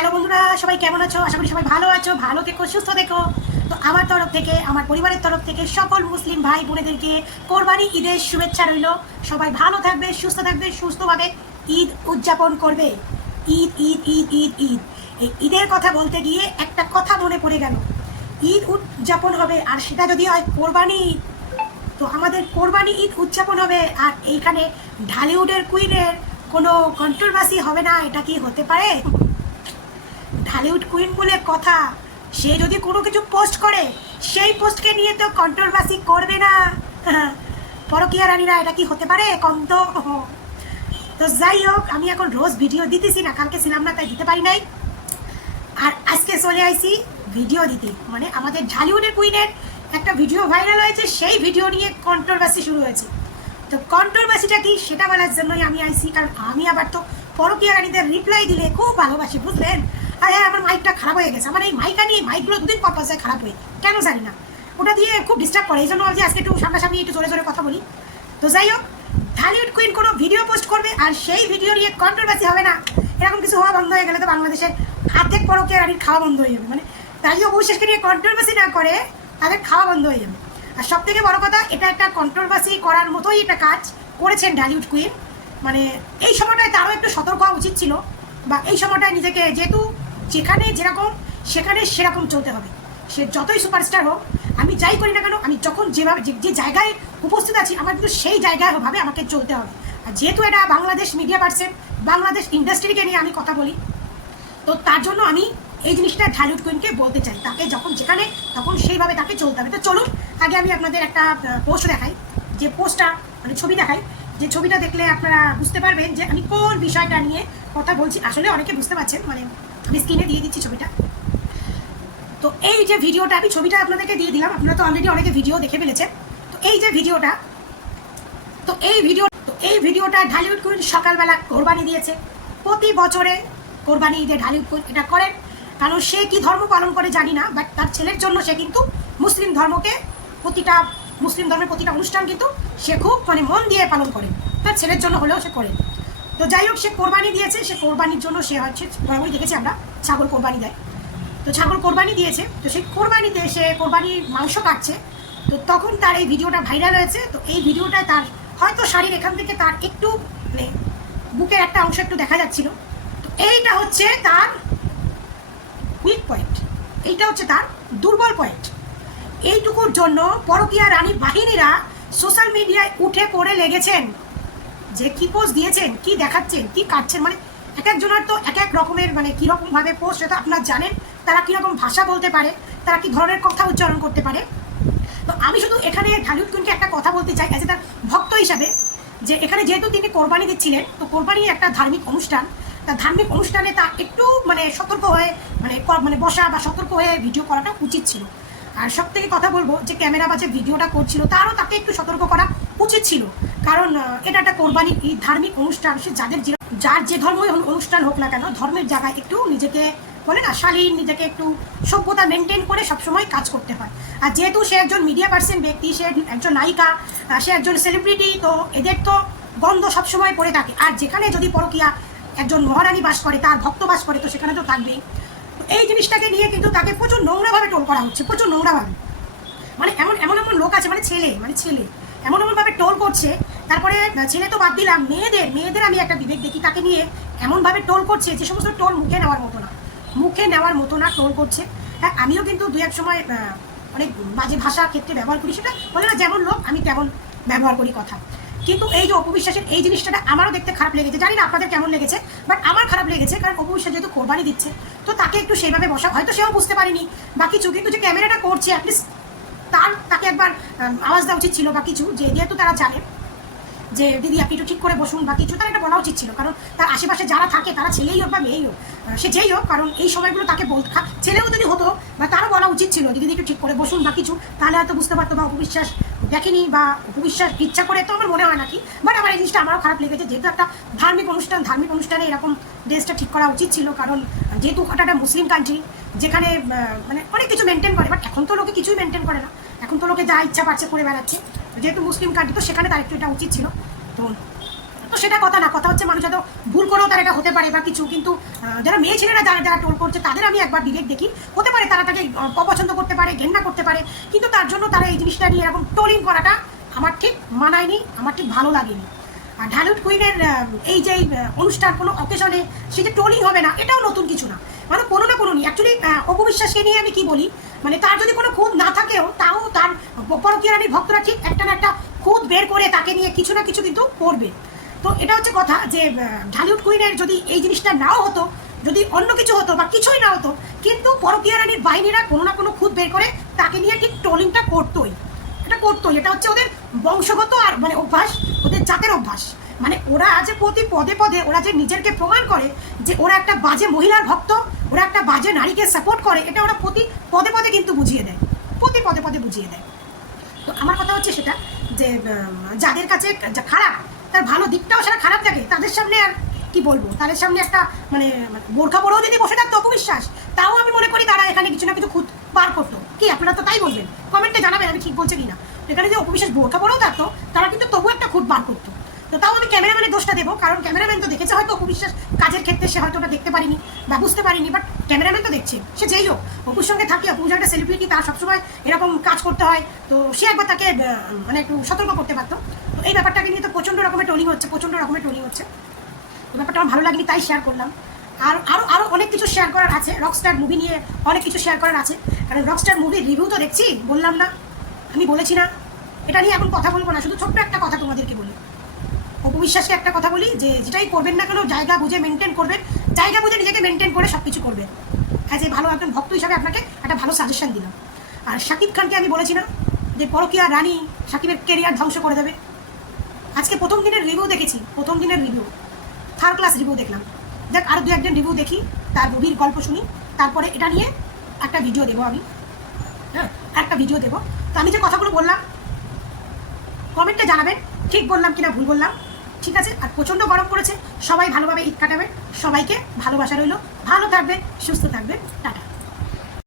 Hello বন্ধুরা, সবাই কেমন আছো? আশা করি সবাই ভালো আছো, ভালো থেকো, সুস্থ থেকো। তো আমার তরফ থেকে, আমার পরিবারের তরফ থেকে সকল মুসলিম ভাই বোনেদেরকে কোরবানি ঈদের শুভেচ্ছা রইল। সবাই ভালো থাকবে, সুস্থ থাকবে, সুস্থভাবে ঈদ উদযাপন করবে। ঈদ ঈদ ঈদ ঈদ ঈদ এই ঈদের কথা বলতে গিয়ে একটা কথা মনে পড়ে গেল। ঈদ উদযাপন হবে, আর সেটা যদি হয় কোরবানি ঈদ, তো আমাদের কোরবানি ঈদ উদযাপন হবে, আর এইখানে ঢালিউডের কুইনের কোনো কন্ট্রোভার্সি হবে না। এটা কি হতে পারে? ঢালিউড কুইন বলে কথা, সে যদি কোনো কিছু পোস্ট করে সেই পোস্টকে নিয়ে তো কন্ট্রোভার্সি করবে না। পরকীয়া রানীরা, এটা কি হতে পারে? কন্ত। তো যাই হোক, আমি এখন রোজ ভিডিও দিতেছি না, কালকে ছিলাম না তাই দিতে পারি নাই, আর আজকে চলে আইছি ভিডিও দিতে। মানে আমাদের ঢালিউডের কুইনের একটা ভিডিও ভাইরাল হয়েছে, সেই ভিডিও নিয়ে কন্ট্রোভার্সি শুরু হয়েছে। তো কন্ট্রোভার্সিটা কি সেটা বলার জন্যই আমি আইছি, কারণ আমি আবার তো পরকীয়া রানীদের রিপ্লাই দিলে খুব ভালোবাসি, বুঝলেন? আর হ্যাঁ, আমার মাইকটা খারাপ হয়ে গেছে। আমার এই মাইকা নিয়ে, মাইকগুলো দুদিন পর পর খারাপ হয়ে, কেন জানি না, ওটা দিয়ে খুব ডিস্টার্ব করে। এই জন্য ভাবছি আজকে একটু সামনাসামনি একটু জোরে জোরে কথা বলি। তো যাই হোক, ঢালিউড কুইন কোনো ভিডিও পোস্ট করবে আর সেই ভিডিও নিয়ে কন্ট্রোভার্সি হবে না, এরকম কিছু হওয়া বন্ধ হয়ে গেলে তো বাংলাদেশের অর্ধেক পরকীয়া রানীর খাওয়া বন্ধ হয়ে যাবে। মানে তারা যদি অবশেষকে নিয়ে কন্ট্রোভার্সি না করে, তাদের খাওয়া বন্ধ হয়ে যাবে। আর সব থেকে বড় কথা, এটা একটা কন্ট্রোভার্সি করার মতোই একটা কাজ করেছেন ঢালিউড কুইন। মানে এই সময়টায় তারও একটু সতর্ক হওয়া উচিত ছিল, বা এই সময়টায় নিজেকে, যেহেতু যেখানে যেরকম সেখানে সেরকম চলতে হবে। সে যতই সুপারস্টার হোক, আমি যাই করি না কেন, আমি যখন যেভাবে যে জায়গায় উপস্থিত আছি, আমার কিন্তু সেই জায়গায় ভাবে আমাকে চলতে হবে। আর যেহেতু এটা বাংলাদেশ মিডিয়া পার্সন, বাংলাদেশ ইন্ডাস্ট্রিকে নিয়ে আমি কথা বলি, তো তার জন্য আমি এই জিনিসটা ঢালিউড কুইনকে বলতে চাই, তাকে যখন যেখানে তখন সেইভাবে তাকে চলতে হবে। তো চলুন, আগে আমি আপনাদের একটা পোস্ট দেখাই, যে পোস্টটা মানে ছবি দেখাই, যে ছবিটা দেখলে আপনারা বুঝতে পারবেন যে আমি কোন বিষয়টা নিয়ে কথা বলছি। আসলে অনেকে বুঝতে পারছেন, মানে আমি স্ক্রিনে দিয়ে দিচ্ছি ছবিটা। তো এই যে ভিডিওটা, আমি ছবিটা আপনাদেরকে দিয়ে দিলাম, আপনারা তো অলরেডি অনেকে ভিডিও দেখে ফেলেছেন। তো এই যে ভিডিওটা, তো এই ভিডিওটা ঢালিউড কুইন সকালবেলা কোরবানি দিয়েছে। প্রতি বছরে কোরবানি ঈদে ঢালিউড কুইন এটা করেন, কারণ সে কি ধর্ম পালন করে জানি না, বাট তার ছেলের জন্য সে কিন্তু মুসলিম ধর্মকে, মুসলিম ধর্মের প্রতিটা অনুষ্ঠান কিন্তু সে খুব মানে মন দিয়ে পালন করে, তার ছেলের জন্য হলেও সে করে। তো যাই হোক, সে কোরবানি দিয়েছে, সে কোরবানির জন্য সে হচ্ছে, বরাবরই দেখেছি আমরা ছাগল কোরবানি দেয়, তো ছাগল কোরবানি দিয়েছে। তো সেই কোরবানিতে সে কোরবানির মাংস কাটছে, তো তখন তার এই ভিডিওটা ভাইরাল হয়েছে। তো এই ভিডিওটায় তার হয়তো শাড়ির এখান থেকে তার একটু মানে বুকের একটা অংশ একটু দেখা যাচ্ছিল। তো এইটা হচ্ছে তার উইক পয়েন্ট, এইটা হচ্ছে তার দুর্বল পয়েন্ট। এইটুকুর জন্য পরকীয়া রানী বাহিনীরা সোশ্যাল মিডিয়ায় উঠে পড়ে লেগেছেন, যে কি পোস্ট দিয়েছেন, কি দেখাচ্ছেন, কি কাটছেন। মানে এক একজনের তো এক এক রকমের, মানে কীরকমভাবে পোস্ট, সেটা আপনারা জানেন, তারা কীরকম ভাষা বলতে পারে, তারা কী ধরনের কথা উচ্চারণ করতে পারে। তো আমি শুধু এখানে ঢালিউড কুইনকে একটা কথা বলতে চাই, অ্যাজ এ তার ভক্ত হিসাবে, যে এখানে যেহেতু তিনি কোরবানি দিচ্ছিলেন, তো কোরবানি একটা ধার্মিক অনুষ্ঠান, তা ধার্মিক অনুষ্ঠানে তার একটু মানে সতর্ক হয়ে মানে বসা বা সতর্ক হয়ে ভিডিও করাটা উচিত ছিল। আর সব থেকে কথা বলবো, যে ক্যামেরা বা যে ভিডিওটা করছিল তারও তাকে একটু সতর্ক করা উচিত ছিল, কারণ এটা একটা কোরবানি ধার্মিক অনুষ্ঠান, সে যার যে ধর্মই অনুষ্ঠান হোক না কেন, ধর্মের জায়গায় একটু নিজেকে বলে না শালীন, নিজেকে একটু সভ্যতা মেনটেন করে সবসময় কাজ করতে হয়। আর যেহেতু সে একজন মিডিয়া পার্সন ব্যক্তি, সে একজন নায়িকা, সে একজন সেলিব্রিটি, তো এদের তো গন্ধ সবসময় পড়ে থাকে। আর যেখানে যদি পরকীয়া একজন মহারানী বাস করে, তার ভক্ত বাস করে, তো সেখানে তো থাকবেই। তো এই জিনিসটাকে নিয়ে কিন্তু তাকে প্রচুর নোংরাভাবে টোল করা হচ্ছে, প্রচুর নোংরাভাবে। মানে এমন এমন এমন লোক আছে, মানে ছেলে এমন এমনভাবে টোল করছে। তারপরে ছেলে তো বাদ দিলাম, মেয়েদের আমি একটা বিবেক দেখি, তাকে নিয়ে এমনভাবে টোল করছে, যে সমস্ত টোল মুখে নেওয়ার মতো না টোল করছে। হ্যাঁ, আমিও কিন্তু দু এক সময় অনেক বাজে ভাষা ক্ষেত্রে ব্যবহার করি, সেটা বলে না যেমন লোক আমি তেমন ব্যবহার করি কথা। কিন্তু এই যে অপবিশ্বাসের এই জিনিসটা আমারও দেখতে খারাপ লেগেছে, জানি না আপনাদের কেমন লেগেছে, বাট আমার খারাপ লেগেছে, কারণ অপবিশ্বাস যেহেতু কোরবানি দিচ্ছে, তো তাকে একটু সেইভাবে বসা, হয়তো সেও বুঝতে পারিনি বা কিছু, কিন্তু যে ক্যামেরাটা করছে অ্যাটলিস্ট তাকে একবার আওয়াজ দেওয়া উচিত ছিল বা কিছু, যে যেহেতু তারা জানে যে দিদি আপনি একটু ঠিক করে বসুন বা কিছু, তার এটা বলা উচিত ছিল। কারণ তার আশেপাশে যারা থাকে, তারা ছেলেই হোক বা মেয়েই হোক, সে যেই হোক, কারণ এই সময়গুলো তাকে ছেলেও যদি হতো, বা তারও বলা উচিত ছিল যে দিদি একটু ঠিক করে বসুন বা কিছু, তাহলে হয়তো বুঝতে পারতো। বা অপবিশ্বাস দেখেনি, বা অপবিশ্বাস ইচ্ছা করে, তো আমার মনে হয় নাকি, বাট আমার এই জিনিসটা আমারও খারাপ লেগেছে। যেহেতু একটা ধার্মিক অনুষ্ঠানে এরকম ড্রেসটা ঠিক করা উচিত ছিল, কারণ যেহেতু ওটা একটা মুসলিম কান্ট্রি, যেখানে মানে অনেক কিছু মেনটেন করে, বাট এখন তো লোকে কিছুই মেনটেন করে না, এখন তো লোকে যা ইচ্ছা পাচ্ছে করে বেড়াচ্ছে। যেহেতু মুসলিম কান্ট্রি, তো সেখানে তার একটু এটা উচিত ছিল। তো তো সেটা কথা না, কথা হচ্ছে মানুষ হয়তো ভুল করেও তার এটা হতে পারে বা কিছু, কিন্তু যারা মেয়ে ছেলেরা যারা যারা টোল করছে তাদের আমি একবার বিবেক দেখি, হতে পারে তারা তাকে অপছন্দ করতে পারে, ঘেন্না করতে পারে, কিন্তু তার জন্য তারা এই জিনিসটা নিয়ে এরকম ট্রোলিং করাটা আমার ঠিক মানায়নি, আমার ঠিক ভালো লাগেনি। আর ঢালিউড কুইনের এই যে অনুষ্ঠান কোনো অকেশনে সে যে ট্রোলিং হবে না, এটাও নতুন কিছু না, মানে কোনো না কোনো নিয়ে অ্যাকচুয়ালি অপু বিশ্বাসকে নিয়ে আমি কি বলি, মানে তার যদি কোনো খুঁত না থাকেও তাও তার পরকীয়া রানীর ভক্তরা ঠিক একটা না একটা খুঁত বের করে তাকে নিয়ে কিছু না কিছু কিন্তু করবে। তো এটা হচ্ছে কথা যে ঢালিউড কুইনের যদি এই জিনিসটা নাও হতো, যদি অন্য কিছু হতো বা কিছুই না হতো, কিন্তু পরকীয়া রানীর বাহিনীরা কোনো না কোনো খুঁত বের করে তাকে নিয়ে ঠিক ট্রোলিংটা করতোই, এটা করতোই। এটা হচ্ছে ওদের বংশগত আর মানে অভ্যাস, ওদের জাতের অভ্যাস। মানে ওরা যে প্রতি পদে পদে ওরা যে নিজেকে প্রমাণ করে যে ওরা একটা বাজে মহিলার ভক্ত, ওরা একটা বাজে নারীকে সাপোর্ট করে, এটা ওরা প্রতি পদে পদে কিন্তু বুঝিয়ে দেয়, প্রতি পদে পদে বুঝিয়ে দেয়। তো আমার কথা হচ্ছে সেটা যে যাদের কাছে খারাপ, তার ভালো দিকটাও সেটা খারাপ থাকে, তাদের সামনে আর কি বলবো, তাদের সামনে একটা মানে বোরখা পরেও যদি বসে থাকতো অপবিশ্বাস, তাও আমি মনে করি তারা এখানে কিছু না কিছু খুঁত বার করতো। কি আপনারা তো তাই বলবেন, কমেন্টে জানাবেন আমি ঠিক বলছি কিনা। এখানে যে অপবিশ্বাস বোরখা পরেও থাকতো, তারা কিন্তু তবু একটা খুঁত বার করতো। তো তাও আমি ক্যামেরাম্যানের দোষটা দেবো, কারণ ক্যামেরাম্যান তো দেখেছে হয়তো অপবিশ্বাস কাজের ক্ষেত্রে সে হয়তো ওটা দেখতে পারিনি বা বুঝতে পারিনি, বাট ক্যামেরাম্যান তো দেখছে, সে যেই হোক অপুর সঙ্গে থাকি, অপু একটা সেলিব্রিটি, তার সবসময় এরকম কাজ করতে হয়, তো সে একবার তাকে মানে একটু সতর্ক করতে পারতো। তো এই ব্যাপারটাকে নিয়ে তো প্রচণ্ড রকমের ট্রোলিং হচ্ছে, প্রচণ্ড রকমের ট্রোলিং হচ্ছে। তো ব্যাপারটা আমার ভালো লাগনি, তাই শেয়ার করলাম। আর আরও আরও অনেক কিছু শেয়ার করার আছে, রকস্টার মুভি নিয়ে অনেক কিছু শেয়ার করার আছে, কারণ রকস্টার মুভির রিভিউ তো দেখছি, বললাম না, আমি বলেছি না, এটা নিয়ে এখন কথা বলবো না, শুধু ছোট্ট একটা কথা তোমাদেরকে বলি। অপু বিশ্বাসকে একটা কথা বলি যে যেটাই করবেন না কেন জায়গা বুঝে মেনটেন করবেন, জায়গা বুঝে নিজেকে মেনটেন করে সব কিছু করবেন। অ্যাজ এ ভালো একজন ভক্ত হিসাবে আপনাকে একটা ভালো সাজেশন দিলাম। আর শাকিব খানকে আমি বলেছি না যে পরকীয়া রানী শাকিবের কেরিয়ার ধ্বংস করে দেবে। আজকে প্রথম দিনের রিভিউ দেখেছি, প্রথম দিনের রিভিউ, থার্ড ক্লাস রিভিউ দেখলাম। দেখ আরও দু একজন রিভিউ দেখি, তার মুভির গল্প শুনি, তারপরে এটা নিয়ে একটা ভিডিও দেবো আমি, হ্যাঁ একটা ভিডিও দেবো। তো আমি যে কথাগুলো বললাম কমেন্টে জানাবেন ঠিক বললাম কিনা ভুল বললাম, ঠিক আছে। আর প্রচণ্ড গরম পড়েছে, সবাই ভালোভাবে ঈদ কাটাবেন, সবাইকে ভালোবাসা রইল, ভালো থাকবেন, সুস্থ থাকবেন, টাটা।